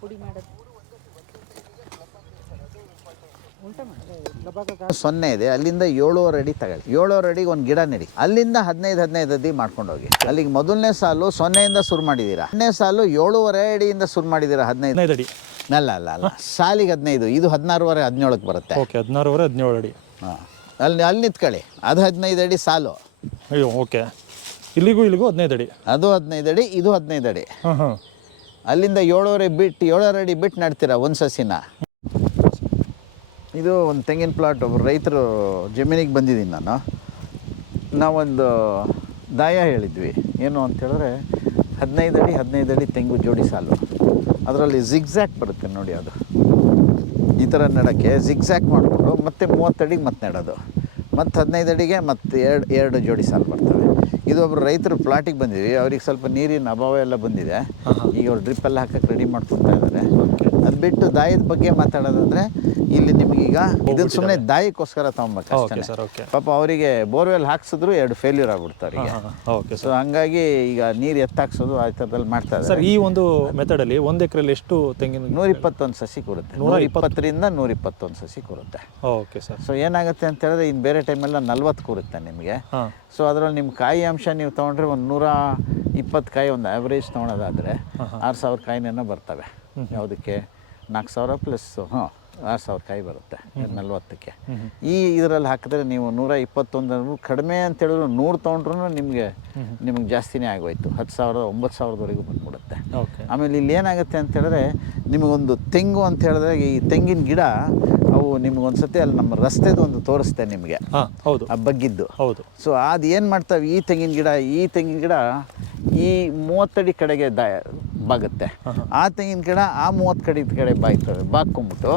ಪುಡಿ ಮಾಡೋದು. ಸೊನ್ನೆ ಇದೆ. ಅಲ್ಲಿಂದ ಏಳುವರೆ ಅಡಿ ತಗೊಳ್ಳಿ. ಏಳುವರೆ ಅಡಿಗೆ ಒಂದು ಗಿಡ ನೆಡಿ. ಅಲ್ಲಿಂದ ಹದಿನೈದು ಹದಿನೈದು ಅಡಿ ಮಾಡ್ಕೊಂಡು ಹೋಗಿ. ಅಲ್ಲಿಗೆ ಮೊದಲನೇ ಸಾಲು ಸೊನ್ನೆಯಿಂದ ಶುರು ಮಾಡಿದ್ದೀರಾ? ಹದಿನೈದು ಸಾಲು ಏಳುವರೆ ಅಡಿಯಿಂದ ಶುರು ಮಾಡಿದ್ದೀರಾ ಹದಿನೈದು? ಹದಿನೈದು ಅಡಿ. ಅಲ್ಲ ಅಲ್ಲ ಅಲ್ಲ. ಸಾಲಿಗೆ ಹದಿನೈದು. ಇದು ಹದಿನಾರುವರೆ ಹದಿನೇಳಕ್ಕೆ ಬರುತ್ತೆ. ಓಕೆ ಹದಿನಾರುವರೆ ಹದಿನೇಳು ಅಡಿ. ಹಾಂ. ಅಲ್ಲಿ ಅಲ್ಲಿ ನಿಂತ್ಕೊಳ್ಳಿ. ಅದು ಹದಿನೈದು ಅಡಿ ಸಾಲು. ಅಯ್ಯೋ ಓಕೆ. ಇಲ್ಲಿಗೂ ಇಲ್ಲಿಗೂ ಹದಿನೈದು ಅಡಿ. ಅದು ಹದಿನೈದು ಅಡಿ ಇದು ಹದಿನೈದು ಅಡಿ. ಹಾಂ ಹಾಂ ಅಲ್ಲಿಂದ ಏಳುವರೆ ಬಿಟ್ಟು, ಏಳುವರೆ ಅಡಿ ಬಿಟ್ಟು ನಡ್ತೀರಾ ಒಂದು ಸಸಿನ? ಇದು ಒಂದು ತೆಂಗಿನ ಪ್ಲಾಟ್ ಒಬ್ಬರು ರೈತರು ಜಮೀನಿಗೆ ಬಂದಿದ್ದೀನಿ ನಾನು. ನಾವೊಂದು ದಾಯ ಹೇಳಿದ್ವಿ. ಏನು ಅಂತ ಹೇಳಿದ್ರೆ, ಹದಿನೈದು ಅಡಿ ಹದಿನೈದು ಅಡಿ ತೆಂಗು ಜೋಡಿ ಸಾಲು. ಅದರಲ್ಲಿ ಜಿಗ್ಜ್ಯಾಕ್ ಬರುತ್ತೆ ನೋಡಿ ಅದು. ಈ ಥರ ನೆಡೋಕ್ಕೆ ಜಿಗ್ಜ್ಯಾಕ್ ಮಾಡಿಕೊಂಡು ಮತ್ತೆ ಮೂವತ್ತಡಿಗೆ ಮತ್ತೆ ನೆಡೋದು. ಮತ್ತು ಹದಿನೈದು ಅಡಿಗೆ ಮತ್ತೆ ಎರಡು ಎರಡು ಜೋಡಿ ಸಾಲು ಬರ್ತವೆ ಇದು ಒಬ್ರು ರೈತರು ಪ್ಲಾಟಿಗೆ ಬಂದಿದ್ವಿ. ಅವ್ರಿಗೆ ಸ್ವಲ್ಪ ನೀರಿನ ಅಭಾವ ಎಲ್ಲ ಬಂದಿದೆ. ಈಗ ಅವ್ರು ಡ್ರಿಪ್ ಎಲ್ಲ ಹಾಕಕ್ಕೆ ರೆಡಿ ಮಾಡ್ಕೊತಾ ಇದ್ದಾರೆ ಅದು ಬಿಟ್ಟು ದಾಯದ ಬಗ್ಗೆ ಮಾತಾಡೋದಂದ್ರೆ ಇಲ್ಲಿ ನಿಮಗೀಗ ಇದನ್ನ ಸುಮ್ಮನೆ ದಾಯಕ್ಕೋಸ್ಕರ ತೊಗೊಬೇಕು ಪಾಪ ಅವರಿಗೆ ಬೋರ್ವೆಲ್ ಹಾಕ್ಸಿದ್ರು ಎರಡು ಫೇಲ್ಯೂರ್ ಆಗ್ಬಿಡ್ತಾರೆ ಅವರಿಗೆ ಓಕೆ ಸೊ ಹಂಗಾಗಿ ಈಗ ನೀರು ಎತ್ತಾಕ್ಸೋದು ಆ ಥರದಲ್ಲಿ ಮಾಡ್ತಾ ಸರ್ ಇದ್ದಾರೆ ಈ ಒಂದು ಮೆಥಡಲ್ಲಿ ಒಂದು ಎಕರೆಯಲ್ಲಿ ಎಷ್ಟು ತೆಂಗಿನ ನೂರ ಇಪ್ಪತ್ತೊಂದು ಸಸಿ ಕೊಡುತ್ತೆ. ನೂರ ಇಪ್ಪತ್ತರಿಂದ ನೂರ ಇಪ್ಪತ್ತೊಂದು ಸಸಿ ಕೊಡುತ್ತೆ. Okay sir. ಸೊ ಏನಾಗುತ್ತೆ ಅಂತ ಹೇಳಿದ್ರೆ ಇನ್ನು ಬೇರೆ ಟೈಮೆಲ್ಲ ನಲ್ವತ್ತು ಕೊಡುತ್ತೆ ನಿಮಗೆ. ಸೊ ಅದರಲ್ಲಿ ನಿಮ್ಮ ಕಾಯಿ ಅಂಶ ನೀವು ತೊಗೊಂಡ್ರೆ ಒಂದು ನೂರ ಇಪ್ಪತ್ತು ಕಾಯಿ ಒಂದು ಆ್ಯಾವ್ರೇಜ್ ತೊಗೊಳೋದಾದರೆ ಆರು ಸಾವಿರ ಕಾಯಿನೇನೋ ಬರ್ತವೆ. ಯಾವುದಕ್ಕೆ? ನಾಲ್ಕು ಸಾವಿರ ಪ್ಲಸ್ ಹಾಂ ಆರು ಸಾವಿರ ಕಾಯಿ ಬರುತ್ತೆ ನಲ್ವತ್ತಕ್ಕೆ. ಈ ಇದರಲ್ಲಿ ಹಾಕಿದ್ರೆ ನೀವು ನೂರ ಇಪ್ಪತ್ತೊಂದು ಕಡಿಮೆ ಅಂತ ಹೇಳಿದ್ರು ನೂರು ತೊಗೊಂಡ್ರು ನಿಮಗೆ ನಿಮಗೆ ಜಾಸ್ತಿನೇ ಆಗೋಯ್ತು. ಹತ್ತು ಸಾವಿರದ ಒಂಬತ್ತು ಸಾವಿರದವರೆಗೂ ಬಂದ್ಬಿಡುತ್ತೆ. ಓಕೆ. ಆಮೇಲೆ ಇಲ್ಲಿ ಏನಾಗುತ್ತೆ ಅಂತ ಹೇಳಿದ್ರೆ ನಿಮಗೊಂದು ತೆಂಗು ಅಂತ ಹೇಳಿದ್ರೆ ಈ ತೆಂಗಿನ ಗಿಡ ಅವು ನಿಮ್ಗೊಂದ್ಸತಿ ಅಲ್ಲಿ ನಮ್ಮ ರಸ್ತೆದು ಒಂದು ತೋರಿಸ್ತೆ ನಿಮಗೆ. ಹೌದು. ಆ ಬಗ್ಗಿದ್ದು. ಹೌದು. ಸೊ ಅದು ಏನು ಮಾಡ್ತಾವೆ? ಈ ತೆಂಗಿನ ಗಿಡ ಈ ತೆಂಗಿನ ಗಿಡ ಈ ಮೂವತ್ತಡಿ ಕಡೆಗೆ ದ ಬಾಗುತ್ತೆ. ಆ ತೆಂಗಿನ ಗಿಡ ಆ ಮೂವತ್ತು ಕಡೆ ಕಡೆ ಬಾಯ್ತವೆ ಬಾಕೊಂಬಿಟ್ಟು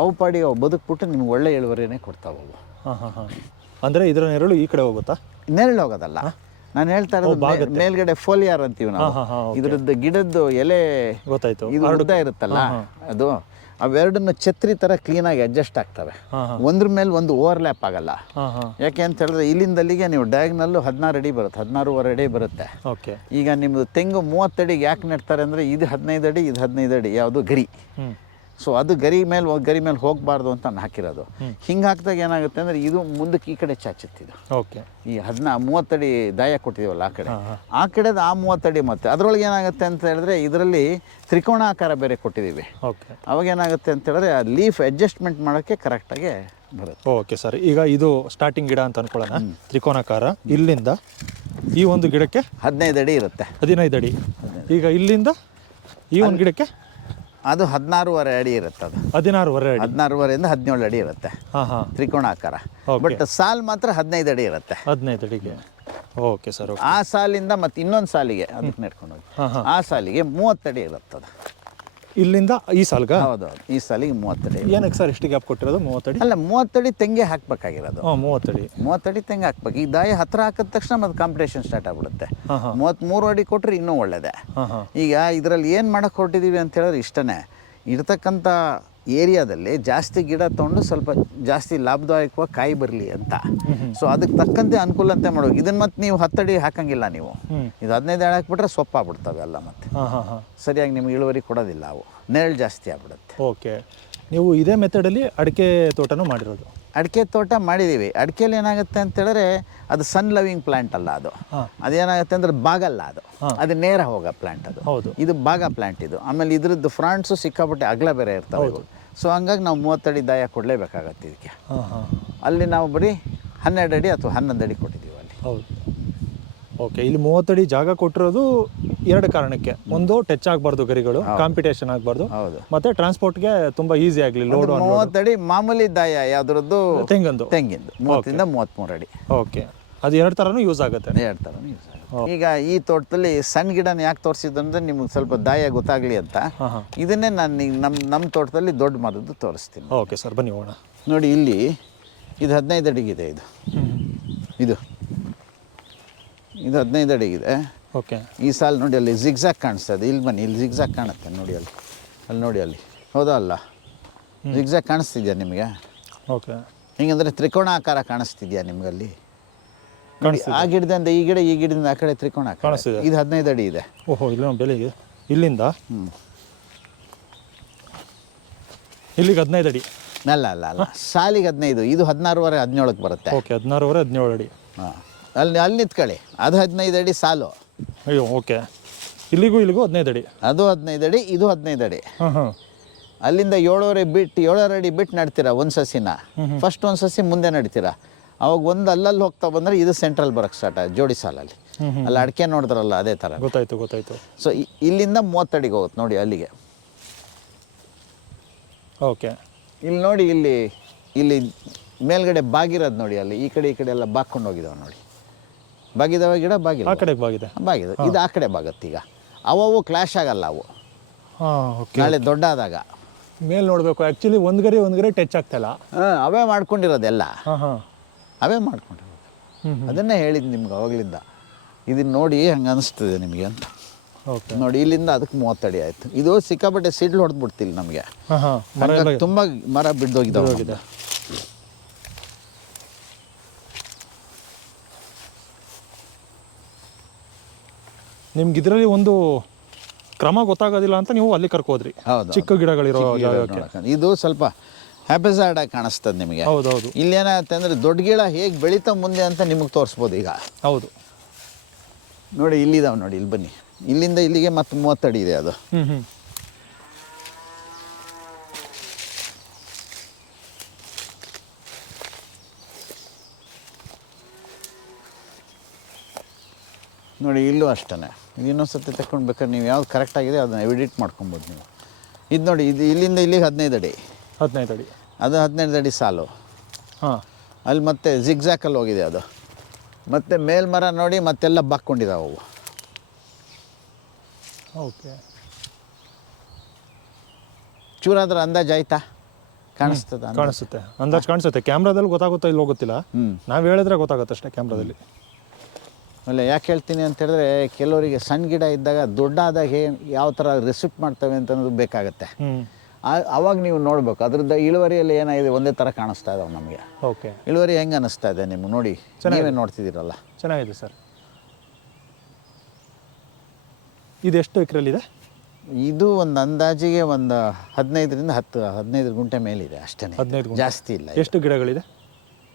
ಅವು ಪಾಡಿ ಅವು ಬದುಕ್ಬಿಟ್ಟು ನಿಮ್ಗೆ ಒಳ್ಳೆ ಇಳುವರಿನೇ ಕೊಡ್ತಾವೆ ಅವು. ಹಾಂ ಹಾಂ ಹಾಂ. ಅಂದರೆ ಇದರ ನೆರಳು ಈ ಕಡೆ ಹೋಗುತ್ತಾ? ನೆರಳು ಹೋಗೋದಲ್ಲ. ನಾನು ಹೇಳ್ತಾ ಇರೋದು ಮೇಲ್ಗಡೆ ಫೋಲಿಯಾರ್ ಅಂತೀವಿ ನಾವು. ಇದ್ರದ್ದು ಗಿಡದ್ದು ಎಲೆ ಗೊತ್ತಾಯ್ತು. ಇದು ಇರುತ್ತಲ್ಲ? ಅದು ಅವೆರಡನ್ನು ಛತ್ರಿ ಥರ ಕ್ಲೀನಾಗಿ ಅಡ್ಜಸ್ಟ್ ಆಗ್ತವೆ. ಒಂದ್ರ ಮೇಲೆ ಒಂದು ಓವರ್ಲ್ಯಾಪ್ ಆಗಲ್ಲ. ಯಾಕೆ ಅಂತ ಹೇಳಿದ್ರೆ ಇಲ್ಲಿಂದ ಅಲ್ಲಿಗೆ ನೀವು ಡಯಾಗ್ನಲ್ಲು ಹದಿನಾರು ಅಡಿ ಬರುತ್ತೆ ಹದಿನಾರೂವರೆ ಅಡಿ ಬರುತ್ತೆ. ಓಕೆ. ಈಗ ನಿಮ್ಮದು ತೆಂಗು ಮೂವತ್ತಡಿಗೆ ಯಾಕೆ ನೆಡ್ತಾರೆ ಅಂದರೆ ಇದು ಹದಿನೈದು ಅಡಿ ಇದು ಹದಿನೈದು ಅಡಿ ಯಾವುದು ಗರಿ. ಸೊ ಅದು ಗರಿ ಮೇಲೆ ಗರಿ ಮೇಲೆ ಹೋಗಬಾರ್ದು ಅಂತ ನಾನು ಹಾಕಿರೋದು. ಹಿಂಗೆ ಹಾಕಿದಾಗ ಏನಾಗುತ್ತೆ ಅಂದರೆ ಇದು ಮುಂದಕ್ಕೆ ಈ ಕಡೆ ಚಾಚುತ್ತಿದ್ದು ಓಕೆ. ಈ ಹದಿನಾ ಮೂವತ್ತಡಿ ದಾಯ ಕೊಟ್ಟಿದ್ದೀವಲ್ಲ ಆ ಕಡೆ. ಆ ಕಡೆದು ಆ ಮೂವತ್ತಡಿ ಮತ್ತೆ. ಅದರೊಳಗೆ ಏನಾಗುತ್ತೆ ಅಂತ ಹೇಳಿದ್ರೆ ಇದರಲ್ಲಿ ತ್ರಿಕೋಣಾಕಾರ ಬೇರೆ ಕೊಟ್ಟಿದ್ದೀವಿ ಓಕೆ. ಅವಾಗ ಏನಾಗುತ್ತೆ ಅಂತ ಹೇಳಿದ್ರೆ ಆ ಲೀಫ್ ಅಡ್ಜಸ್ಟ್ಮೆಂಟ್ ಮಾಡೋಕ್ಕೆ ಕರೆಕ್ಟಾಗಿ ಬರುತ್ತೆ. ಓಕೆ ಸರ್ ಈಗ ಇದು ಸ್ಟಾರ್ಟಿಂಗ್ ಗಿಡ ಅಂತ ಅನ್ಕೊಳ್ಳೋಣ. ತ್ರಿಕೋಣಾಕಾರ. ಇಲ್ಲಿಂದ ಈ ಒಂದು ಗಿಡಕ್ಕೆ ಹದಿನೈದು ಅಡಿ ಇರುತ್ತೆ. ಹದಿನೈದು ಅಡಿ. ಈಗ ಇಲ್ಲಿಂದ ಈ ಒಂದು ಗಿಡಕ್ಕೆ ಅದು ಹದಿನಾರೂವರೆ ಅಡಿ ಇರುತ್ತೆ ಅದು. ಹದಿನಾರುವರೆ ಅಡಿ. ಹದಿನಾರೂವರೆಯಿಂದ ಹದಿನೇಳು ಅಡಿ ಇರುತ್ತೆ. ಹಾಂ ಹಾಂ. ತ್ರಿಕೋಣಾಕಾರ. ಬಟ್ ಸಾಲ್ ಮಾತ್ರ ಹದಿನೈದು ಅಡಿ ಇರುತ್ತೆ. ಹದಿನೈದು ಅಡಿಗೆ. ಓಕೆ ಸರ್ ಆ ಸಾಲಿಂದ ಮತ್ತೆ ಇನ್ನೊಂದು ಸಾಲಿಗೆ ಅದಕ್ಕೆ ನೆಡ್ಕೊಂಡು ಹೋಗಿ. ಆ ಸಾಲಿಗೆ ಮೂವತ್ತಡಿ ಇರುತ್ತೆ ಅದು ಇಲ್ಲಿಂದ ಈ ಸಾಲ್ಗ? ಹೌದು ಈ ಸಾಲಿಗೆ ಮೂವತ್ತಡಿ. ಏನಕ್ಕೆ ಸರ್ ಇಷ್ಟು ಗ್ಯಾಪ್ ಕೊಟ್ಟಿರೋದು ಮೂವತ್ತಡಿ? ಅಲ್ಲ ಮೂವತ್ತಡಿ ತೆಂಗೆ ಹಾಕ್ಬೇಕಾಗಿರೋದು. ಹಾಂ ಮೂವತ್ತಡಿ. ಮೂವತ್ತಡಿ ತೆಂಗೆ ಹಾಕ್ಬೇಕು. ಈ ದಾಯಿ ಹತ್ರ ಹಾಕಿದ ತಕ್ಷಣ ಮತ್ತೆ ಕಾಂಪಿಟೇಷನ್ ಸ್ಟಾರ್ಟ್ ಆಗ್ಬಿಡುತ್ತೆ. ಮೂವತ್ತ್ಮೂರು ಅಡಿ ಕೊಟ್ಟರೆ ಇನ್ನೂ ಹಾಂ ಈಗ ಇದರಲ್ಲಿ ಏನು ಮಾಡಕ್ಕೆ ಹೊರಟಿದ್ದೀವಿ ಅಂತ ಹೇಳಿದ್ರೆ ಇಷ್ಟನೇ. ಇರ್ತಕ್ಕಂಥ ಏರಿಯಾದಲ್ಲಿ ಜಾಸ್ತಿ ಗಿಡ ತೊಗೊಂಡು ಸ್ವಲ್ಪ ಜಾಸ್ತಿ ಲಾಭದಾಯಕವಾಗಿ ಕಾಯಿ ಬರಲಿ ಅಂತ. ಸೊ ಅದಕ್ಕೆ ತಕ್ಕಂತೆ ಅನುಕೂಲಂತೆ ಮಾಡೋದು. ಇದನ್ನ ಮತ್ತೆ ನೀವು ಹತ್ತಡಿ ಹಾಕಂಗಿಲ್ಲ ನೀವು. ಇದು ಹದಿನೈದು ಎಳೆ ಹಾಕ್ಬಿಟ್ರೆ ಸೊಪ್ಪಾಗ್ಬಿಡ್ತವೆ ಎಲ್ಲ ಮತ್ತೆ. ಸರಿಯಾಗಿ ನಿಮ್ಗೆ ಇಳುವರಿ ಕೊಡೋದಿಲ್ಲ ಅವು. ನೆರಳು ಜಾಸ್ತಿ ಆಗ್ಬಿಡುತ್ತೆ. ಓಕೆ. ನೀವು ಇದೇ ಮೆಥಡಲ್ಲಿ ಅಡಿಕೆ ತೋಟನೂ ಮಾಡಿರೋದು. ಅಡಿಕೆ ತೋಟ ಮಾಡಿದ್ದೀವಿ. ಅಡಿಕೆಯಲ್ಲಿ ಏನಾಗುತ್ತೆ ಅಂತ ಹೇಳಿದ್ರೆ ಅದು ಸನ್ ಲವಿಂಗ್ ಪ್ಲಾಂಟ್ ಅಲ್ಲ ಅದು. ಅದೇನಾಗುತ್ತೆ ಅಂದ್ರೆ ಬಾಗಲ್ಲ ಅದು. ಅದು ನೇರ ಹೋಗೋ ಪ್ಲಾಂಟ್ ಅದು. ಹೌದು. ಇದು ಬಾಗ ಪ್ಲಾಂಟ್ ಇದು. ಆಮೇಲೆ ಇದ್ರದ್ದು ಫ್ರಾಂಟ್ಸು ಸಿಕ್ಕಾಪಟ್ಟೆ ಅಗಲ ಬೇರೆ ಇರ್ತಾವೆ ಇವು. ಸೊ ಹಂಗಾಗಿ ನಾವು ಮೂವತ್ತಡಿ ದಾಯ ಕೊಡಲೇಬೇಕಾಗತ್ತೆ ಇದಕ್ಕೆ. ಅಲ್ಲಿ ನಾವು ಬರೀ ಹನ್ನೆರಡು ಅಡಿ ಅಥವಾ ಹನ್ನೊಂದು ಅಡಿ ಕೊಟ್ಟಿದ್ದೀವಿ ಅಲ್ಲಿ. ಹೌದು. ಓಕೆ ಇಲ್ಲಿ ಮೂವತ್ತಡಿ ಜಾಗ ಕೊಟ್ಟಿರೋದು ಎರಡು ಕಾರಣಕ್ಕೆ. ಒಂದು ಟಚ್ ಆಗಬಾರ್ದು ಗರಿಗಳು ಕಾಂಪಿಟೇಷನ್ ಆಗಬಾರ್ದು. ಹೌದು. ಮತ್ತೆ ಟ್ರಾನ್ಸ್ಪೋರ್ಟ್ಗೆ ತುಂಬಾ ಈಸಿ ಆಗಲಿ ಲೋಡ್ ಮೂವತ್ತಡಿ ಮಾಮೂಲಿ ದಾಯ ಯಾವ್ದ್ರದ್ದು? ತೆಂಗಂದು. ತೆಂಗಿಂದು. ಮೂವತ್ತರಿಂದ ಮೂವತ್ತ್ಮೂರು ಅಡಿ ಓಕೆ ಅದು ಎರಡು ಥರನೂ ಯೂಸ್ ಆಗುತ್ತೆ. ಎರಡು ಥರ ಯೂಸ್ ಆಗುತ್ತೆ. ಈಗ ಈ ತೋಟದಲ್ಲಿ ಸಣ್ಣ ಗಿಡನ ಯಾಕೆ ತೋರಿಸಿದ್ದು ಅಂದ್ರೆ ನಿಮ್ಗೆ ಸ್ವಲ್ಪ ದಾಯ ಗೊತ್ತಾಗಲಿ ಅಂತ. ಇದನ್ನೇ ನಾನು ಈಗ ನಮ್ಮ ನಮ್ಮ ತೋಟದಲ್ಲಿ ದೊಡ್ಡ ಮರದ್ದು ತೋರಿಸ್ತೀನಿ. ಓಕೆ ಸರ್ ಬನ್ನಿ ಹೋಗೋಣ. ನೋಡಿ ಇಲ್ಲಿ ಇದು ಹದಿನೈದು ಅಡಿಗಿದೆ ಇದು. ಇದು. ಇದು ಹದಿನೈದು ಇದೆ. ಓಕೆ. ಈ ಸಾಲು ನೋಡಿ ಅಲ್ಲಿ ಜಿಗ್ಜಾಕ್ ಕಾಣಿಸ್ತದೆ ಇಲ್ಲಿ ಬನ್ನಿ ಇಲ್ಲಿ ಜಿಗ್ಸಾಕ್ ಕಾಣುತ್ತೆ ನೋಡಿ ಅಲ್ಲಿ. ಅಲ್ಲಿ ನೋಡಿ ಅಲ್ಲಿ. ಹೌದಾ ಅಲ್ಲ? ಜಿಗ್ಸಾಕ್ ಕಾಣಿಸ್ತಿದ್ಯಾ ನಿಮಗೆ? ಓಕೆ. ಹಿಂಗಂದ್ರೆ ತ್ರಿಕೋಣ ಆಕಾರ ಕಾಣಿಸ್ತಿದ್ಯಾ ನಿಮಗಲ್ಲಿ? ಆ ಗಿಡದಿಂದ ಈ ಗಿಡ ಈ ಗಿಡದಿಂದ ಆ ಕಡೆ ತ್ರಿಕೋಣ ಕಾಣಿಸ್ತಿದೆ. ಇದು ಹದಿನೈದು ಅಡಿ ಇದೆ. ಓಹೋ ಇಲ್ಲ ಬೆಲೆಗೆ ಇಲ್ಲಿಂದ? ಹ್ಞೂ ಇಲ್ಲಿಗೆ ಹದಿನೈದು ಅಡಿ. ಅಲ್ಲ ಅಲ್ಲ ಅಲ್ಲ. ಸಾಲಿಗೆ ಹದಿನೈದು ಇದು ಹದಿನಾರುವರೆ ಹದಿನೇಳಕ್ಕೆ ಬರುತ್ತೆ. ಓಕೆ ಹದಿನಾರುವರೆ ಹದಿನೇಳು ಅಡಿ. ಹಾಂ. ಅಲ್ಲಿ ಅಲ್ಲಿ ನಿಂತ್ಕೊಳ್ಳಿ. ಅದು ಹದಿನೈದು ಅಡಿ ಸಾಲು. ಅಯ್ಯೋ ಓಕೆ. ಇಲ್ಲಿಗೂ ಇಲ್ಲಿಗೂ ಹದಿನೈದು ಅಡಿ. ಅದು ಹದಿನೈದು ಅಡಿ ಇದು ಹದಿನೈದು ಅಡಿ. ಹಾಂ ಹಾಂ ಅಲ್ಲಿಂದ ಏಳುವರೆ ಬಿಟ್ಟು ಏಳೂವರೆ ಅಡಿ ಬಿಟ್ಟು ನಡ್ತೀರಾ ಒಂದು ಸಸಿನ? ಫಸ್ಟ್ ಒಂದು ಸಸಿ ಮುಂದೆ ನಡ್ತೀರಾ? ಅವಾಗ ಒಂದು ಅಲ್ಲಲ್ಲಿ ಹೋಗ್ತಾ ಬಂದರೆ ಇದು ಸೆಂಟ್ರಲ್ ಬರೋಕ್ಕೆ ಸ್ಟಾರ್ಟ್ ಆಯ್ತು ಜೋಡಿ ಸಾಲಲ್ಲಿ. ಅಲ್ಲಿ ಅಡಿಕೆ ನೋಡಿದ್ರಲ್ಲ ಅದೇ ಥರ ಗೊತ್ತಾಯ್ತು ಗೊತ್ತಾಯ್ತು. ಸೊ ಇಲ್ಲಿಂದ ಮೂವತ್ತಡಿಗೆ ಹೋಗುತ್ತೆ ನೋಡಿ ಅಲ್ಲಿಗೆ. ಓಕೆ. ಇಲ್ಲಿ ನೋಡಿ ಇಲ್ಲಿ ಇಲ್ಲಿ ಮೇಲ್ಗಡೆ ಬಾಗಿರೋದು ನೋಡಿ ಅಲ್ಲಿ. ಈ ಕಡೆ ಈ ಕಡೆ ಎಲ್ಲ ಬಾಕ್ಕೊಂಡು ಹೋಗಿದಾವೆ ನೋಡಿ. ಬಾಗಿದಾವ ಗಿಡ ಬಾಗಿಲ್ಲ ಆ ಕಡೆ ಬಾಗಿದೆ. ಬಾಗಿದೆ. ಇದು ಆ ಕಡೆ ಬಾಗತ್ತೆ ಈಗ. ಅವು ಕ್ಲಾಶ್ ಆಗಲ್ಲ ಅವು. ಹಾಂ ಓಕೆ ನಾಳೆ ದೊಡ್ಡ ಆದಾಗ ಮೇಲೆ ನೋಡಬೇಕು. ಆ್ಯಕ್ಚುಲಿ ಒಂದು ಗರಿ ಒಂದು ಗರಿ ಟಚ್ ಆಗ್ತಾಯಿಲ್ಲ ಹಾಂ ಅವೇ ಮಾಡ್ಕೊಂಡಿರೋದೆಲ್ಲ. ಹಾಂ ಹಾಂ. ಅವೇ ಮಾಡ್ಕೊಂಡಿರೋದು. ಅದನ್ನೇ ಹೇಳಿದ್ದು ನಿಮ್ಗೆ ಅವಾಗಲಿಂದ. ಇದನ್ನ ನೋಡಿ ಹಂಗೆ ಅನಿಸ್ತದೆ ನಿಮಗೆ ಅಂತ. ಓಕೆ ನೋಡಿ ಇಲ್ಲಿಂದ ಅದಕ್ಕೆ ಮೂವತ್ತಡಿ ಆಯಿತು. ಇದು ಸಿಕ್ಕಾಪಟ್ಟೆ ಸಿಡ್ಲು ಹೊಡೆದ್ಬಿಡ್ತಿಲ್ಲ ನಮಗೆ. ಹಾಂ ತುಂಬ ಮರ ಬಿದ್ದೋಗಿದ್ದಾವೆ ನಿಮ್ಗೆ ಇದರಲ್ಲಿ ಒಂದು ಕ್ರಮ ಗೊತ್ತಾಗೋದಿಲ್ಲ ಅಂತ ನೀವು ಅಲ್ಲಿ ಕರ್ಕೋದ್ರಿ. ಹೌದು ಚಿಕ್ಕ ಗಿಡಗಳಿರೋ ಗಿಡ ಜಾಗಕ್ಕೆ. ನೋಡಕ್ಕೆ. ಇದು ಸ್ವಲ್ಪ ಹ್ಯಾಪಿಸಾರ್ಡ್ ಆಗಿ ಕಾಣಿಸ್ತದೆ ನಿಮಗೆ. ಹೌದು ಹೌದು ಇಲ್ಲೇನಾಗುತ್ತೆ ಅಂದ್ರೆ ದೊಡ್ಡ ಗಿಡ ಹೇಗೆ ಬೆಳೀತಾ ಮುಂದೆ ಅಂತ ನಿಮಗೆ ತೋರಿಸ್ಬೋದು ಈಗ. ಹೌದು. ನೋಡಿ ಇಲ್ಲಿದಾವೆ ನೋಡಿ ಇಲ್ಲಿ ಬನ್ನಿ. ಇಲ್ಲಿಂದ ಇಲ್ಲಿಗೆ ಮತ್ತೆ ಮೂವತ್ತಡಿ ಇದೆ ಅದು. ಹ್ಞೂ ಹ್ಞೂ ನೋಡಿ ಇಲ್ಲೂ ಅಷ್ಟೇ ಇನ್ನೊಂದು ಸರ್ತಿ ತಗೊಂಡು ಬೇಕಾದ್ರೆ ನೀವು ಯಾವ್ದು ಕರೆಕ್ಟ್ ಆಗಿದೆ ಅದನ್ನ ಎಡಿಟ್ ಮಾಡ್ಕೊಬೋದು ನೀವು. ಇದು ನೋಡಿ ಇದು ಇಲ್ಲಿಂದ ಇಲ್ಲಿಗೆ ಹದಿನೈದು ಅಡಿ. ಹದಿನೈದು ಅಡಿ. ಅದು ಹದಿನೈದು ಅಡಿ ಸಾಲು. ಹಾಂ. ಅಲ್ಲಿ ಮತ್ತೆ ಜಿಗ್ಜಾಕಲ್ಲಿ ಹೋಗಿದೆ ಅದು. ಮತ್ತೆ ಮೇಲ್ಮರ ನೋಡಿ ಮತ್ತೆಲ್ಲ ಬಾಕ್ಕೊಂಡಿದ್ದಾವೆ ಅವು. ಓಕೆ. ಚೂರಾದ್ರೆ ಅಂದಾಜು ಆಯ್ತಾ? ಕಾಣಿಸ್ತದ ಕಾಣಿಸುತ್ತೆ. ಅಂದಾಜು ಕಾಣಿಸುತ್ತೆ. ಕ್ಯಾಮ್ರಾದಲ್ಲಿ ಗೊತ್ತಾಗುತ್ತೋ ಇಲ್ಲಿ ಗೊತ್ತಿಲ್ಲ. ಹ್ಞೂ ನಾವು ಹೇಳಿದ್ರೆ ಗೊತ್ತಾಗುತ್ತೆ ಅಷ್ಟೇ ಕ್ಯಾಮ್ರಾದಲ್ಲಿ ಆಮೇಲೆ ಯಾಕೆ ಹೇಳ್ತೀನಿ ಅಂತ ಹೇಳಿದ್ರೆ ಕೆಲವರಿಗೆ ಸಣ್ಣ ಗಿಡ ಇದ್ದಾಗ ದೊಡ್ಡಾದಾಗ ಏನು ಯಾವ ಥರ ರಿಸಿಪ್ಟ್ ಮಾಡ್ತವೆ ಅಂತ ಅನ್ನೋದು ಬೇಕಾಗುತ್ತೆ ಅವಾಗ ನೀವು ನೋಡ್ಬೇಕು. ಅದ್ರದ್ದು ಇಳುವರಿಯಲ್ಲಿ ಏನಾಗಿದೆ ಒಂದೇ ಥರ ಕಾಣಿಸ್ತಾ ಇದಾವೆ ನಮಗೆ. ಓಕೆ. ಇಳುವರಿ ಹೆಂಗೆ ಅನಿಸ್ತಾ ಇದೆ ನಿಮ್ಗೆ? ನೋಡಿ ನೀವೇ ನೋಡ್ತಿದ್ದೀರಲ್ಲ. ಚೆನ್ನಾಗಿದೆ ಸರ್. ಇದು ಎಷ್ಟು ಎಕರೆಲ್ಲಿದೆ ಇದು ಒಂದು ಅಂದಾಜಿಗೆ ಒಂದು ಹದಿನೈದರಿಂದ ಹತ್ತು ಹದಿನೈದು ಗುಂಟೆ ಮೇಲಿದೆ ಅಷ್ಟೇ ಹದಿನೈದು. ಜಾಸ್ತಿ ಇಲ್ಲ ಎಷ್ಟು ಗಿಡಗಳಿದೆ?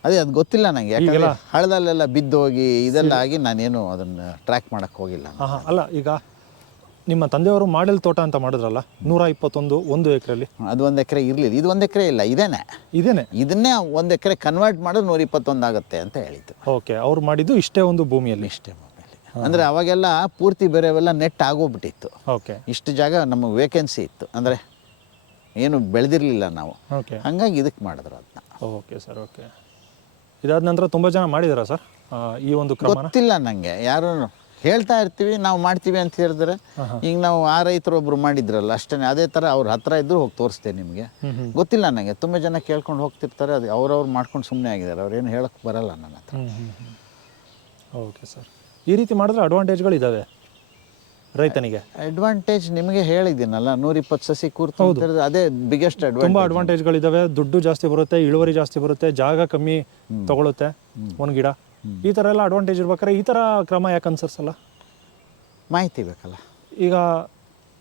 ಅದೇ ಅದು ಗೊತ್ತಿಲ್ಲ ನನಗೆ ಯಾಕಂದ್ರೆ ಹಳದಲ್ಲೆಲ್ಲ ಬಿದ್ದೋಗಿ ಇದೆಲ್ಲ ಆಗಿ ನಾನೇನು ಅದನ್ನು ಟ್ರ್ಯಾಕ್ ಮಾಡಕ್ಕೆ ಹೋಗಿಲ್ಲ. ಹಾಂ ಅಲ್ಲ ಈಗ ನಿಮ್ಮ ತಂದೆಯವರು ಮಾಡೆಲ್ ತೋಟ ಅಂತ ಮಾಡಿದ್ರಲ್ಲ ನೂರ ಇಪ್ಪತ್ತೊಂದು ಒಂದು ಎಕರೆಲಿ? ಅದು ಒಂದು ಎಕರೆ ಇರಲಿಲ್ಲ ಇದು ಒಂದು ಎಕರೆ ಇಲ್ಲ ಇದೇನೆ ಇದೇನೆ ಇದನ್ನೇ ಒಂದು ಎಕರೆ ಕನ್ವರ್ಟ್ ಮಾಡಿದ್ರೆ ನೂರ ಇಪ್ಪತ್ತೊಂದು ಆಗುತ್ತೆ ಅಂತ ಹೇಳಿದ್ದು. ಓಕೆ ಅವ್ರು ಮಾಡಿದ್ದು ಇಷ್ಟೇ ಒಂದು ಭೂಮಿಯಲ್ಲಿ? ಇಷ್ಟೇ ಭೂಮಿಯಲ್ಲಿ. ಅಂದರೆ ಅವಾಗೆಲ್ಲ ಪೂರ್ತಿ ಬೇರೆವೆಲ್ಲ ನೆಟ್ ಆಗೋಗ್ಬಿಟ್ಟಿತ್ತು. ಓಕೆ. ಇಷ್ಟು ಜಾಗ ನಮಗೆ ವೇಕೆನ್ಸಿ ಇತ್ತು. ಅಂದರೆ ಏನು ಬೆಳೆದಿರಲಿಲ್ಲ ನಾವು. ಓಕೆ. ಹಂಗಾಗಿ ಇದಕ್ಕೆ ಮಾಡಿದ್ರು ಅದನ್ನ. Okay sir okay. ಇದಾದ ನಂತರ ತುಂಬಾ ಜನ ಮಾಡಿದಾರ ಸರ್? ಈ ಒಂದು ಕ್ರಮ ಗೊತ್ತಿಲ್ಲ ನನಗೆ ಯಾರು ಹೇಳ್ತಾ ಇರ್ತೀವಿ ನಾವು ಮಾಡ್ತೀವಿ ಅಂತ ಹೇಳಿದ್ರೆ ಈಗ ನಾವು ಆ ರೈತರು ಒಬ್ರು ಮಾಡಿದ್ರಲ್ಲ ಅಷ್ಟೇ ಅದೇ ಥರ ಅವ್ರ ಹತ್ರ ಇದ್ರು ಹೋಗಿ ತೋರಿಸ್ತೇನೆ ನಿಮಗೆ. ಗೊತ್ತಿಲ್ಲ ನನಗೆ ತುಂಬಾ ಜನ ಕೇಳ್ಕೊಂಡು ಹೋಗ್ತಿರ್ತಾರೆ ಅದು ಅವ್ರವ್ರು ಮಾಡ್ಕೊಂಡು ಸುಮ್ಮನೆ ಆಗಿದ್ದಾರೆ. ಅವ್ರೇನು ಹೇಳಕ್ಕೆ ಬರಲ್ಲ ನನ್ನ ಹತ್ರ. ಓಕೆ ಸರ್ ಈ ರೀತಿ ಮಾಡಿದ್ರೆ ಅಡ್ವಾಂಟೇಜ್ಗಳಿದ್ದಾವೆ ರೈತನಿಗೆ? ಅಡ್ವಾಂಟೇಜ್ ನಿಮಗೆ ಹೇಳಿದ್ದೀನಲ್ಲ ನೂರಿಪ್ಪತ್ತು ಸಸಿ ಕೂರ್ತು ಅಂತ ಹೇಳಿದ್ರೆ ಅದೇ ಬಿಗ್ಗೆಸ್ಟ್ ತುಂಬ ಅಡ್ವಾಂಟೇಜ್ ಅಡ್ವಾಂಟೇಜ್ಗಳಿದ್ದಾವೆ ದುಡ್ಡು ಜಾಸ್ತಿ ಬರುತ್ತೆ ಇಳುವರಿ ಜಾಸ್ತಿ ಬರುತ್ತೆ ಜಾಗ ಕಮ್ಮಿ ತಗೊಳುತ್ತೆ ಒಂದು ಗಿಡ. ಈ ಥರ ಎಲ್ಲ ಅಡ್ವಾಂಟೇಜ್ ಇರ್ಬೇಕಾದ್ರೆ ಈ ಥರ ಕ್ರಮ ಯಾಕೆ ಅನ್ಸರ್ಸಲ್ಲ? ಮಾಹಿತಿ ಬೇಕಲ್ಲ? ಈಗ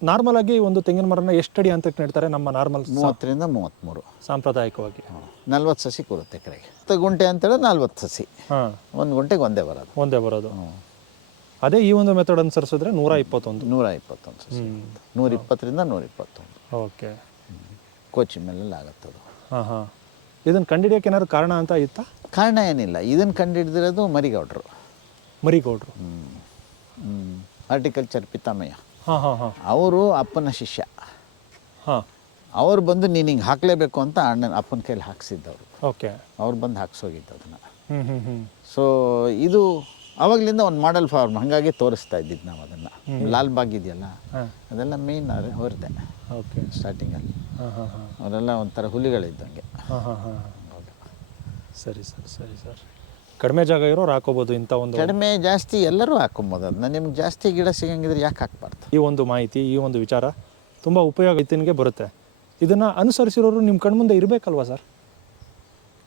ನಾರ್ಮಲ್ ಆಗಿ ಒಂದು ತೆಂಗಿನ ಮರನ ಎಷ್ಟಡಿ ಅಂತ ನೆಡ್ತಾರೆ ನಮ್ಮ ನಾರ್ಮಲ್ ಮೂವತ್ತರಿಂದ ಮೂವತ್ತ್ಮೂರು ಸಾಂಪ್ರದಾಯಿಕವಾಗಿ. ನಲ್ವತ್ತು ಸಸಿ ಕೂರುತ್ತೆ ಎಕರೆಗೆ. ಹತ್ತು ಗುಂಟೆ ಅಂತೇಳಿ ನಲ್ವತ್ತು ಸಸಿ. ಹಾಂ. ಒಂದು ಗುಂಟೆಗೆ ಒಂದೇ ಬರೋದು. ಒಂದೇ ಬರೋದು. ಅದೇ ಈ ಒಂದು ಮೆಥಡ್ ಅನುಸರಿಸಿದ್ರೆ ನೂರ ಇಪ್ಪತ್ತೊಂದು. ನೂರ ಇಪ್ಪತ್ತೊಂದು ಸಸಿ ನೂರ ಇಪ್ಪತ್ತರಿಂದ ನೂರ ಇಪ್ಪತ್ತೊಂದು. ಓಕೆ. ಕೋಚಿ ಮೇಲೆ ಆಗುತ್ತದು ಹಾಂ ಹಾಂ. ಇದನ್ನು ಕಂಡಿಡಿಯೋಕೆ ಏನಾದ್ರು ಕಾರಣ ಅಂತ ಇತ್ತಾ? ಕಾರಣ ಏನಿಲ್ಲ. ಇದನ್ನು ಕಂಡುಹಿಡಿದಿರೋದು ಮರಿಗೌಡರು. ಮರಿಗೌಡ್ರು. ಹಾರ್ಟಿಕಲ್ಚರ್ ಪಿತಾಮಯ್ಯ. ಹಾಂ ಹಾಂ ಹಾಂ. ಅವರು ಅಪ್ಪನ ಶಿಷ್ಯ. ಹಾಂ. ಅವ್ರು ಬಂದು ನೀನು ಹಿಂಗೆ ಹಾಕಲೇಬೇಕು ಅಂತ ಅಣ್ಣನ ಅಪ್ಪನ ಕೈಲಿ ಹಾಕ್ಸಿದ್ದವರು. ಓಕೆ. ಅವ್ರು ಬಂದು ಹಾಕ್ಸೋಗಿದ್ದು ಅದನ್ನು. ಹ್ಞೂ ಹ್ಞೂ ಹ್ಞೂ ಸೊ ಇದು ಅವಾಗಲಿಂದ ಒಂದು ಮಾಡೆಲ್ ಫಾರ್ಮ್ ಹಾಗಾಗಿ ತೋರಿಸ್ತಾ ಇದ್ದಿದ್ದು ನಾವು ಅದನ್ನು. ಲಾಲ್ ಬಾಗ್ ಇದೆಯಲ್ಲ? ಅದೆಲ್ಲ ಮೇಯ್ನ್ ಅವ್ರದ್ದೇ ಓಕೆ ಸ್ಟಾರ್ಟಿಂಗಲ್ಲಿ ಹಾಂ ಹಾಂ ಹಾಂ. ಅವರೆಲ್ಲ ಒಂಥರ ಹುಲಿಗಳಿದ್ದಂಗೆ ಹಾಂ ಹಾಂ ಹಾಂ. ಸರಿ ಸರ್ ಸರಿ ಸರ್. ಕಡಿಮೆ ಜಾಗ ಇರೋರು ಹಾಕೋಬೋದು ಇಂಥ ಒಂದು ಕಡಿಮೆ ಜಾಸ್ತಿ ಎಲ್ಲರೂ ಹಾಕೊಬೋದು ಅದನ್ನ. ನಿಮ್ಗೆ ಜಾಸ್ತಿ ಗಿಡ ಸಿಗಂಗಿದ್ರೆ ಯಾಕೆ ಹಾಕ್ಬಾರ್ದು? ಈ ಒಂದು ಮಾಹಿತಿ ಈ ಒಂದು ವಿಚಾರ ತುಂಬ ಉಪಯೋಗ ಇತ್ತಿನಿಗೆ ಬರುತ್ತೆ. ಇದನ್ನು ಅನುಸರಿಸಿರೋರು ನಿಮ್ಮ ಕಣ್ಮುಂದೆ ಇರಬೇಕಲ್ವಾ ಸರ್?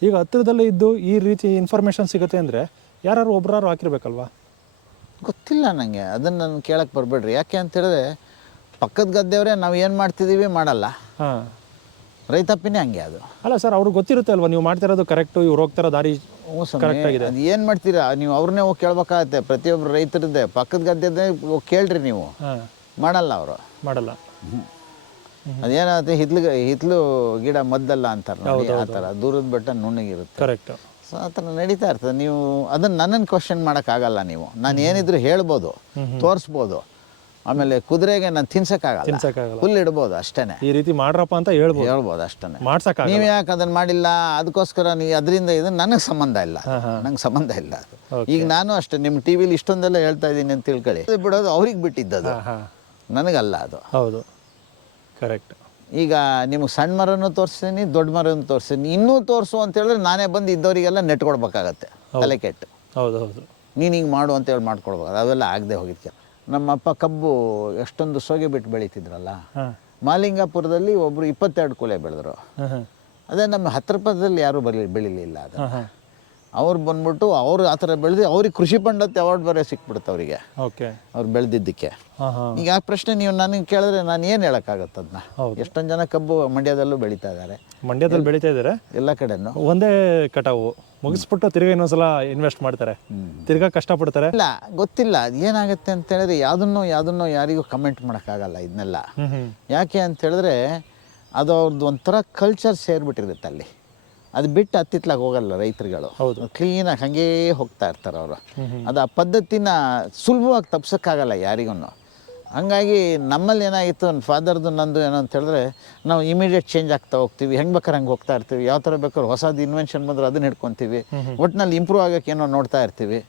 ಈಗ ಹತ್ತಿರದಲ್ಲೇ ಇದ್ದು ಈ ರೀತಿ ಇನ್ಫಾರ್ಮೇಷನ್ ಸಿಗುತ್ತೆ ಅಂದರೆ ಯಾರು ಒಬ್ಬರಾರು ಹಾಕಿರ್ಬೇಕಲ್ವಾ? ಗೊತ್ತಿಲ್ಲ ನನಗೆ ಅದನ್ನು ನಾನು ಕೇಳಕ್ಕೆ ಬರಬೇಡ್ರಿ. ಯಾಕೆ ಅಂತ ಹೇಳಿದ್ರೆ ಪಕ್ಕದ ಗದ್ದೆಯವರೇ ನಾವು ಏನು ಮಾಡ್ತಿದ್ದೀವಿ ಮಾಡಲ್ಲ. ಹಾಂ. ರೈತಾಪಿನೇ ಹಂಗೆ ಅದು. ಅಲ್ಲ ಸರ್ ಅವ್ರಿಗೆ ಗೊತ್ತಿರುತ್ತೆ ಅಲ್ವಾ? ನೀವು ಮಾಡ್ತಿರೋದು ಕರೆಕ್ಟು ಇವ್ರು ಹೋಗ್ತಿರೋ ದಾರಿ. Correct ಆಗಿದೆ. ಅದು ಏನು ಮಾಡ್ತೀರಾ? ನೀವು ಅವ್ರನ್ನೇ ಹೋಗಿ ಕೇಳ್ಬೇಕಾಗತ್ತೆ. ಪ್ರತಿಯೊಬ್ಬರು ರೈತರದ್ದೇ ಪಕ್ಕದ ಗದ್ದೆದೇ ಹೋಗಿ ಕೇಳ್ರಿ ನೀವು. ಹಾಂ. ಮಾಡಲ್ಲ ಅವರು. ಮಾಡಲ್ಲ. ಅದೇನಾಗುತ್ತೆ ಹಿತ್ಲು ಹಿತ್ಲು ಗಿಡ ಮದ್ದಲ್ಲ ಅಂತಾರೆ ನೋಡಿ ಆ ಥರ. ದೂರದ ಬೆಟ್ಟ ನುಣ್ಣಗಿರುತ್ತೆ. ಕರೆಕ್ಟು ಸೊ ಆ ಥರ ನಡೀತಾ ಇರ್ತದೆ. ನೀವು ಅದನ್ನು ನನ್ನನ್ನು ಕ್ವಶನ್ ಮಾಡೋಕ್ಕಾಗಲ್ಲ ನೀವು. ನಾನು ಏನಿದ್ರು ಹೇಳ್ಬೋದು ತೋರಿಸ್ಬೋದು. ಆಮೇಲೆ ಕುದುರೆಗೆ ನಾನು ತಿನ್ಸೋಕ್ಕಾಗಲ್ಲ. ಹುಲ್ಲು ಇಡ್ಬೋದು ಅಷ್ಟೇ ಈ ರೀತಿ ಮಾಡ್ರಪ್ಪ ಅಂತ ಹೇಳ್ಬೋದು. ಹೇಳ್ಬೋದು ಅಷ್ಟೇ ಮಾಡ್ಸಕ್ಕ ನೀವು ಯಾಕೆ ಅದನ್ನ ಮಾಡಿಲ್ಲ? ಅದಕ್ಕೋಸ್ಕರ ನೀವು ಅದರಿಂದ ಇದು ನನಗೆ ಸಂಬಂಧ ಇಲ್ಲ. ನಂಗೆ ಸಂಬಂಧ ಇಲ್ಲ. ಈಗ ನಾನು ಅಷ್ಟೇ ನಿಮ್ಮ ಟಿ ವಿಲಿ ಇಷ್ಟೊಂದೆಲ್ಲ ಹೇಳ್ತಾ ಇದ್ದೀನಿ ಅಂತ ತಿಳ್ಕೊಳ್ಳಿ. ಬಿಡೋದು ಅವ್ರಿಗೆ ಬಿಟ್ಟಿದ್ದದು. ನನಗಲ್ಲ ಅದು. ಹೌದು. ಕರೆಕ್ಟ್ ಈಗ ನಿಮಗೆ ಸಣ್ಣ ಮರನೂ ತೋರಿಸ್ತೀನಿ ದೊಡ್ಡ ಮರನೂ ತೋರಿಸ್ತೀನಿ ಇನ್ನೂ ತೋರಿಸು ಅಂತ ಹೇಳಿದ್ರೆ ನಾನೇ ಬಂದು ಇದ್ದವರಿಗೆಲ್ಲ ನೆಟ್ಕೊಡ್ಬೇಕಾಗತ್ತೆ ತಲೆ ಕೆಟ್ಟು. ಹೌದು ಹೌದು. ನೀನು ಹಿಂಗೆ ಮಾಡು ಅಂತ ಹೇಳಿ ಮಾಡ್ಕೊಡ್ಬೇಕು ಅವೆಲ್ಲ ಆಗದೆ ಹೋಗಿದ್ಕೆ. ನಮ್ಮ ಅಪ್ಪ ಕಬ್ಬು ಎಷ್ಟೊಂದು ಸೋಗೆ ಬಿಟ್ಟು ಬೆಳೀತಿದ್ರಲ್ಲ ಮಾಲಿಂಗಾಪುರದಲ್ಲಿ ಒಬ್ಬರು ಇಪ್ಪತ್ತೆರಡು ಕೂಲೆ ಬೆಳೆದ್ರು. ಅದೇ ನಮ್ಮ ಹತ್ರ ಪದದಲ್ಲಿ ಯಾರೂ ಬರಲಿ ಬೆಳಿಲಿಲ್ಲ ಅದು. ಅವ್ರು ಬಂದ್ಬಿಟ್ಟು ಅವ್ರು ಆ ಥರ ಬೆಳೆದು ಅವ್ರಿಗೆ ಕೃಷಿ ಪಂಡತ್ ಅವಾರ್ಡ್ ಬರೋ ಸಿಕ್ಬಿಡುತ್ತೆ ಅವರಿಗೆ. ಓಕೆ. ಅವ್ರು ಬೆಳೆದಿದ್ದಕ್ಕೆ. ಈಗ ಆ ಪ್ರಶ್ನೆ ನೀವು ನನಗೆ ಕೇಳಿದ್ರೆ ನಾನು ಏನು ಹೇಳೋಕ್ಕಾಗತ್ತೆ ಅದನ್ನ. ಎಷ್ಟೊಂದು ಜನ ಕಬ್ಬು ಮಂಡ್ಯದಲ್ಲೂ ಬೆಳೀತಾ ಇದ್ದಾರೆ. ಮಂಡ್ಯದಲ್ಲಿ ಬೆಳೀತಾ ಇದ್ದಾರೆ. ಎಲ್ಲ ಕಡೆನೂ. ಒಂದೇ ಕಟಾವು. ಮುಗಿಸ್ಬಿಟ್ಟು ತಿರ್ಗಾ ಇನ್ನೊಂದ್ಸಲ ಇನ್ವೆಸ್ಟ್ ಮಾಡ್ತಾರೆ. ತಿರ್ಗಾ ಕಷ್ಟಪಡ್ತಾರೆ. ಇಲ್ಲ ಗೊತ್ತಿಲ್ಲ. ಅದು ಏನಾಗುತ್ತೆ ಅಂತ ಹೇಳಿದ್ರೆ ಯಾವುದನ್ನು ಯಾವುದನ್ನು ಯಾರಿಗೂ ಕಮೆಂಟ್ ಮಾಡೋಕ್ಕಾಗಲ್ಲ ಇದನ್ನೆಲ್ಲ ಯಾಕೆ ಅಂತ ಹೇಳಿದ್ರೆ ಅದು ಅವ್ರದ್ದು ಒಂಥರ ಕಲ್ಚರ್ ಸೇರಿಬಿಟ್ಟಿರುತ್ತೆ ಅಲ್ಲಿ. ಅದು ಬಿಟ್ಟು ಹತ್ತಿತ್ಲಾಗ ಹೋಗಲ್ಲ ರೈತರುಗಳು. ಹೌದು. ಕ್ಲೀನಾಗಿ ಹಾಗೇ ಹೋಗ್ತಾ ಇರ್ತಾರೆ ಅವರು. ಅದು ಆ ಪದ್ಧತಿನ ಸುಲಭವಾಗಿ ತಪ್ಸೋಕ್ಕಾಗಲ್ಲ ಯಾರಿಗೂ ಹಂಗಾಗಿ ನಮ್ಮಲ್ಲಿ ಏನಾಗಿತ್ತು ನನ್ನ ಫಾದರ್ದು ನಂದು ಏನೋ ಅಂತ ಹೇಳಿದ್ರೆ ನಾವು ಇಮಿಡಿಯೇಟ್ ಚೇಂಜ್ ಆಗ್ತಾ ಹೋಗ್ತೀವಿ ಹೆಂಗೆ ಬೇಕಾದ್ರೆ ಹಂಗೆ ಹೋಗ್ತಾ ಇರ್ತೀವಿ ಯಾವ ಥರ ಬೇಕಾದ್ರೆ ಹೊಸದು ಇನ್ವೆನ್ಷನ್ ಬಂದ್ರೆ ಅದನ್ನ ಹಿಡ್ಕೊತೀವಿ ಒಟ್ಟಿನಲ್ಲಿ ಇಂಪ್ರೂವ್ ಆಗೋಕ್ಕೆ ಏನೋ ನೋಡ್ತಾ ಇರ್ತೀವಿ.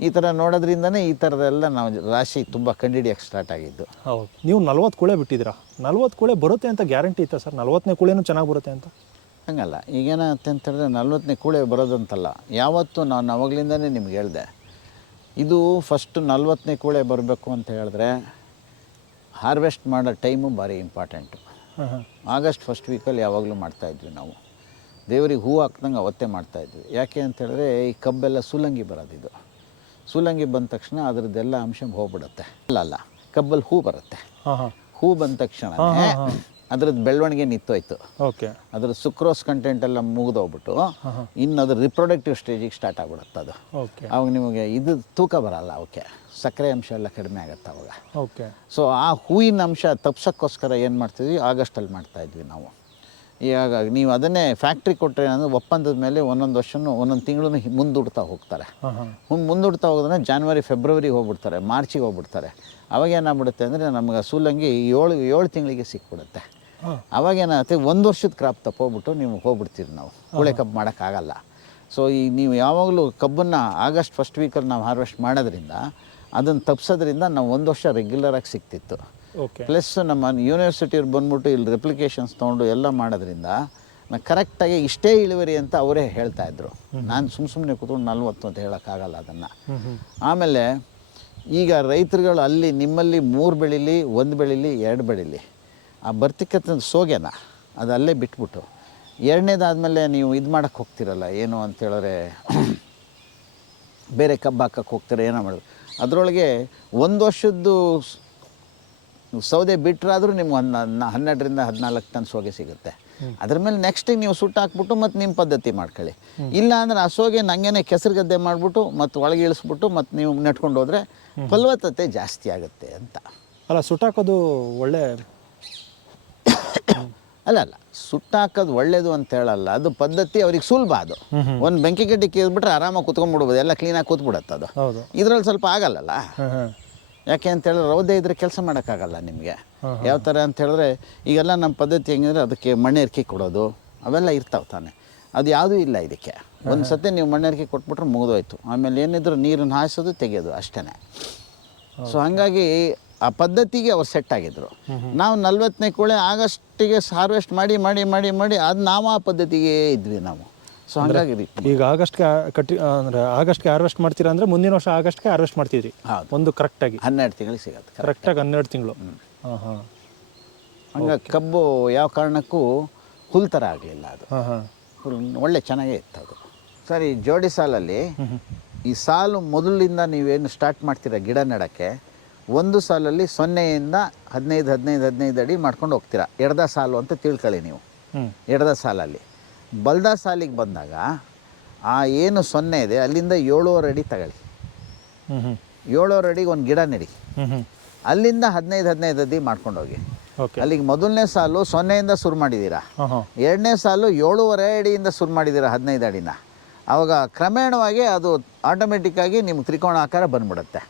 ಈ ಥರ ನೋಡೋದ್ರಿಂದನೇ ಈ ಥರದೆಲ್ಲ ನಾವು ರಾಶಿ ತುಂಬ ಕಂಡಿಡಿಯೋಕ್ಕೆ ಸ್ಟಾರ್ಟ್ ಆಗಿದ್ದು. ಹೌದು. ನೀವು ನಲ್ವತ್ತು ಕುಳೆ ಬಿಟ್ಟಿದ್ದೀರಾ? ನಲ್ವತ್ತು ಕುಳೆ ಬರುತ್ತೆ ಅಂತ ಗ್ಯಾರಂಟಿ ಇತ್ತಾ ಸರ್? ನಲ್ವತ್ತನೇ ಕುಳೆನೂ ಚೆನ್ನಾಗಿ ಬರುತ್ತೆ ಅಂತ? ಹಂಗಲ್ಲ. ಈಗೇನಾಗುತ್ತೆ ಅಂತ ಹೇಳಿದ್ರೆ ನಲ್ವತ್ತನೇ ಕೂಳೆ ಬರೋದಂತಲ್ಲ. ಯಾವತ್ತು ನಾನು ಅವಾಗಲಿಂದನೇ ನಿಮ್ಗೆ ಹೇಳಿದೆ. ಇದು ಫಸ್ಟು ನಲ್ವತ್ತನೇ ಕೂಳೆ ಬರಬೇಕು ಅಂತ ಹೇಳಿದ್ರೆ ಹಾರ್ವೆಸ್ಟ್ ಮಾಡೋ ಟೈಮು ಭಾರಿ ಇಂಪಾರ್ಟೆಂಟು ಆಗಸ್ಟ್ ಫಸ್ಟ್ ವೀಕಲ್ಲಿ ಯಾವಾಗಲೂ ಮಾಡ್ತಾಯಿದ್ವಿ ನಾವು. ದೇವರಿಗೆ ಹೂ ಹಾಕ್ದಂಗೆ ಅವತ್ತೇ ಮಾಡ್ತಾಯಿದ್ವಿ ಯಾಕೆ ಅಂತ ಹೇಳಿದ್ರೆ ಈ ಕಬ್ಬೆಲ್ಲ ಸುಲಂಗಿ ಬರೋದಿದು ಸುಲಂಗಿ ಬಂದ ತಕ್ಷಣ ಅದರದ್ದೆಲ್ಲ ಅಂಶ ಹೋಗ್ಬಿಡುತ್ತೆ. ಅಲ್ಲ ಅಲ್ಲ ಕಬ್ಬಲ್ಲಿ ಹೂ ಬರುತ್ತೆ. ಹೂ ಬಂದ ತಕ್ಷಣ ಅದ್ರದ್ದು ಬೆಳವಣಿಗೆ ನಿಂತೋಯ್ತು ಓಕೆ. ಅದ್ರ ಸುಕ್ರೋಸ್ ಕಂಟೆಂಟ್ ಎಲ್ಲ ಮುಗಿದೋಗ್ಬಿಟ್ಟು ಇನ್ನು ಅದ್ರ ರಿಪ್ರೊಡಕ್ಟಿವ್ ಸ್ಟೇಜಿಗೆ ಸ್ಟಾರ್ಟ್ ಆಗ್ಬಿಡುತ್ತೆ ಅದು. ಓಕೆ. ಅವಾಗ ನಿಮಗೆ ಇದು ತೂಕ ಬರಲ್ಲ ಅವಕ್ಕೆ. ಸಕ್ಕರೆ ಅಂಶ ಎಲ್ಲ ಕಡಿಮೆ ಆಗುತ್ತೆ ಅವಾಗ. ಓಕೆ. ಸೊ ಆ ಹೂವಿನ ಅಂಶ ತಪ್ಸೋಕ್ಕೋಸ್ಕರ ಏನು ಮಾಡ್ತಿದ್ವಿ? ಆಗಸ್ಟಲ್ಲಿ ಮಾಡ್ತಾ ಇದ್ವಿ ನಾವು. ಇವಾಗ ನೀವು ಅದನ್ನೇ ಫ್ಯಾಕ್ಟ್ರಿ ಕೊಟ್ಟರೆ ಏನಂದ್ರೆ ಒಪ್ಪಂದದ ಮೇಲೆ ಒಂದೊಂದು ವರ್ಷನೂ ಒಂದೊಂದು ತಿಂಗಳು ಮುಂದೂಡ್ತಾ ಹೋಗ್ತಾರೆ. ಮುಂದೂಡ್ತಾ ಹೋಗೋದ್ರೆ ಜಾನ್ವರಿ ಫೆಬ್ರವರಿಗೆ ಹೋಗ್ಬಿಡ್ತಾರೆ ಮಾರ್ಚಿಗೆ ಹೋಗ್ಬಿಡ್ತಾರೆ. ಅವಾಗ ಏನಾಗ್ಬಿಡುತ್ತೆ ಅಂದರೆ ನಮ್ಗೆ ಸೂಲಂಗಿ ಏಳು ಏಳು ತಿಂಗಳಿಗೆ ಸಿಕ್ಬಿಡುತ್ತೆ. ಹಾಂ. ಅವಾಗ ಏನಾಗುತ್ತೆ ಒಂದು ವರ್ಷದ ಕ್ರಾಪ್ ತಪ್ಪೋಗ್ಬಿಟ್ಟು ನೀವು ಹೋಗ್ಬಿಡ್ತೀರಿ ನಾವು. ಹುಳೆ ಕಬ್ಬು ಮಾಡೋಕ್ಕಾಗಲ್ಲ. ಸೊ ಈ ನೀವು ಯಾವಾಗಲೂ ಕಬ್ಬನ್ನು ಆಗಸ್ಟ್ ಫಸ್ಟ್ ವೀಕಲ್ಲಿ ನಾವು ಹಾರ್ವೆಸ್ಟ್ ಮಾಡೋದ್ರಿಂದ ಅದನ್ನು ತಪ್ಸೋದ್ರಿಂದ ನಾವು ಒಂದು ವರ್ಷ ರೆಗ್ಯುಲರಾಗಿ ಸಿಕ್ತಿತ್ತು ಪ್ಲಸ್ ನಮ್ಮ ಯೂನಿವರ್ಸಿಟಿಯವ್ರು ಬಂದ್ಬಿಟ್ಟು ಇಲ್ಲಿ ರೆಪ್ಲಿಕೇಶನ್ಸ್ ತೊಗೊಂಡು ಎಲ್ಲ ಮಾಡೋದ್ರಿಂದ ನಾನು ಕರೆಕ್ಟಾಗಿ ಇಷ್ಟೇ ಇಳುವರಿ ಅಂತ ಅವರೇ ಹೇಳ್ತಾ ಇದ್ರು. ನಾನು ಸುಮ್ಮ ಸುಮ್ಮನೆ ಕೂತ್ಕೊಂಡು ನಲ್ವತ್ತು ಅಂತ ಹೇಳೋಕ್ಕಾಗಲ್ಲ ಅದನ್ನು. ಆಮೇಲೆ ಈಗ ರೈತರುಗಳು ಅಲ್ಲಿ ನಿಮ್ಮಲ್ಲಿ ಮೂರು ಬೆಳೀಲಿ ಒಂದು ಬೆಳೀಲಿ ಎರಡು ಬೆಳೀಲಿ. ಆ ಬರ್ತಿಕ್ಕಂಥ ಸೋಗೆನ? ಅದು ಅಲ್ಲೇ ಬಿಟ್ಬಿಟ್ಟು. ಎರಡನೇದಾದಮೇಲೆ ನೀವು ಇದು ಮಾಡೋಕ್ಕೆ ಹೋಗ್ತಿರಲ್ಲ ಏನು ಅಂತೇಳಿದ್ರೆ ಬೇರೆ ಕಬ್ಬು ಹಾಕಕ್ಕೆ ಹೋಗ್ತಾರೆ ಏನೋ ಮಾಡೋದು. ಅದರೊಳಗೆ ಒಂದು ವರ್ಷದ್ದು ಸ್- ಸೌದೆ ಬಿಟ್ಟರಾದರೂ ನಿಮ್ಗೆ ಒಂದು ಹನ್ನೆರಡರಿಂದ ಹದಿನಾಲ್ಕು ಟನ್ ಸೋಗೆ ಸಿಗುತ್ತೆ. ಅದ್ರ ಮೇಲೆ ನೆಕ್ಸ್ಟಿಗೆ ನೀವು ಸುಟ್ಟು ಹಾಕ್ಬಿಟ್ಟು ಮತ್ತು ನಿಮ್ಮ ಪದ್ಧತಿ ಮಾಡ್ಕೊಳ್ಳಿ. ಇಲ್ಲ ಅಂದ್ರೆ ಆ ಸೋಗೆ ನಂಗೇನೆ ಕೆಸರು ಗದ್ದೆ ಮಾಡಿಬಿಟ್ಟು ಮತ್ತು ಒಳಗೆ ಇಳಿಸ್ಬಿಟ್ಟು ಮತ್ತು ನೀವು ನೆಟ್ಕೊಂಡು ಹೋದರೆ ಫಲವತ್ತತೆ ಜಾಸ್ತಿ ಆಗುತ್ತೆ ಅಂತ. ಅಲ್ಲ ಸುಟ್ಟಾಕೋದು ಒಳ್ಳೆ ಅಲ್ಲ ಅಲ್ಲ ಸುಟ್ಟಾಕೋದು ಒಳ್ಳೇದು ಅಂತ ಹೇಳಲ್ಲ. ಅದು ಪದ್ಧತಿ ಅವ್ರಿಗೆ ಸುಲಭ ಅದು. ಒಂದು ಬೆಂಕಿ ಗಡ್ಡಿ ಕೇಳ್ಬಿಟ್ರೆ ಆರಾಮಾಗಿ ಕುತ್ಕೊಂಡ್ಬಿಡ್ಬೋದು. ಎಲ್ಲ ಕ್ಲೀನಾಗಿ ಕೂತ್ಬಿಡತ್ತೆ ಅದು. ಇದ್ರಲ್ಲಿ ಸ್ವಲ್ಪ ಆಗಲ್ಲಲ್ಲ? ಯಾಕೆ ಅಂತ ಹೇಳಿದ್ರೆ ರೌದೆ ಇದ್ರೆ ಕೆಲಸ ಮಾಡೋಕ್ಕಾಗಲ್ಲ ನಿಮಗೆ. ಯಾವ ಥರ ಅಂತ ಹೇಳಿದ್ರೆ ಈಗೆಲ್ಲ ನಮ್ಮ ಪದ್ಧತಿ ಹೆಂಗಂದ್ರೆ ಅದಕ್ಕೆ ಮಣ್ಣೆರ್ಕಿ ಕೊಡೋದು ಅವೆಲ್ಲ ಇರ್ತಾವೆ ತಾನೆ. ಅದು ಯಾವುದೂ ಇಲ್ಲ ಇದಕ್ಕೆ. ಒಂದು ಸತಿ ನೀವು ಮಣ್ಣೆರ್ಕಿ ಕೊಟ್ಬಿಟ್ರೆ ಮುಗಿದೋಯ್ತು. ಆಮೇಲೆ ಏನಿದ್ರು ನೀರನ್ನು ಹಾಯಿಸೋದು ತೆಗೆಯೋದು ಅಷ್ಟೇ ಸೊ ಹಾಗಾಗಿ ಆ ಪದ್ಧತಿಗೆ ಅವ್ರು ಸೆಟ್ ಆಗಿದ್ರು. ನಾವು ನಲ್ವತ್ತನೇ ಕೂಳೆ ಆಗಸ್ಟಿಗೆ ಹಾರ್ವೆಸ್ಟ್ ಮಾಡಿ ಮಾಡಿ ಮಾಡಿ ಮಾಡಿ ಅದು ನಾವು ಆ ಪದ್ಧತಿಗೆ ಇದ್ವಿ ನಾವು. ಸೊ ಹಾಗಾಗಿ ಈಗ ಆಗಸ್ಟ್ಗೆ ಕಟ್ಟಿ ಅಂದ್ರೆ ಆಗಸ್ಟ್ಗೆ ಹಾರ್ವೆಸ್ಟ್ ಮಾಡ್ತೀರಾ ಅಂದ್ರೆ ಮುಂದಿನ ವರ್ಷ ಆಗಸ್ಟ್ಗೆ ಹಾರ್ವೆಸ್ಟ್ ಮಾಡ್ತಿದ್ರಿ. ಒಂದು ಕರೆಕ್ಟಾಗಿ ಹನ್ನೆರಡು ತಿಂಗಳಿಗೆ ಸಿಗತ್ತೆ ಕರೆಕ್ಟಾಗಿ ಹನ್ನೆರಡು ತಿಂಗಳು. ಹಾಂ ಹಾಂ ಹಂಗಾಗಿ ಕಬ್ಬು ಯಾವ ಕಾರಣಕ್ಕೂ ಹುಲ್ ಥರ ಆಗಲಿಲ್ಲ ಅದು. ಒಳ್ಳೆ ಚೆನ್ನಾಗೇ ಇತ್ತು ಅದು. ಸರಿ ಜೋಡಿ ಸಾಲಲ್ಲಿ ಈ ಸಾಲು ಮೊದಲಿಂದ ನೀವೇನು ಸ್ಟಾರ್ಟ್ ಮಾಡ್ತೀರಾ ಗಿಡ ನೆಡೋಕ್ಕೆ? ಒಂದು ಸಾಲಲ್ಲಿ ಸೊನ್ನೆಯಿಂದ ಹದಿನೈದು ಹದಿನೈದು ಹದಿನೈದು ಅಡಿ ಮಾಡ್ಕೊಂಡು ಹೋಗ್ತೀರಾ? ಎಡ್ದ ಸಾಲು ಅಂತ ತಿಳ್ಕೊಳ್ಳಿ ನೀವು. ಎಡದ ಸಾಲಲ್ಲಿ. ಬಲ್ದ ಸಾಲಿಗೆ ಬಂದಾಗ ಆ ಏನು ಸೊನ್ನೆ ಇದೆ ಅಲ್ಲಿಂದ ಏಳುವರೆ ಅಡಿ ತಗೊಳ್ಳಿ. ಏಳುವರೆ ಅಡಿಗೆ ಒಂದು ಗಿಡ ನೆಡಿ. ಅಲ್ಲಿಂದ ಹದಿನೈದು ಹದಿನೈದು ಅಡಿ ಮಾಡ್ಕೊಂಡು ಹೋಗಿ. ಓಕೆ. ಅಲ್ಲಿಗೆ ಮೊದಲನೇ ಸಾಲು ಸೊನ್ನೆಯಿಂದ ಶುರು ಮಾಡಿದ್ದೀರಾ ಎರಡನೇ ಸಾಲು ಏಳುವರೆ ಅಡಿಯಿಂದ ಶುರು ಮಾಡಿದ್ದೀರಾ ಹದಿನೈದು ಅಡಿನ? ಆವಾಗ ಕ್ರಮೇಣವಾಗಿ ಅದು ಆಟೋಮೆಟಿಕ್ಕಾಗಿ ನಿಮ್ಗೆ ತ್ರಿಕೋಣ ಆಕಾರ ಬಂದ್ಬಿಡುತ್ತೆ.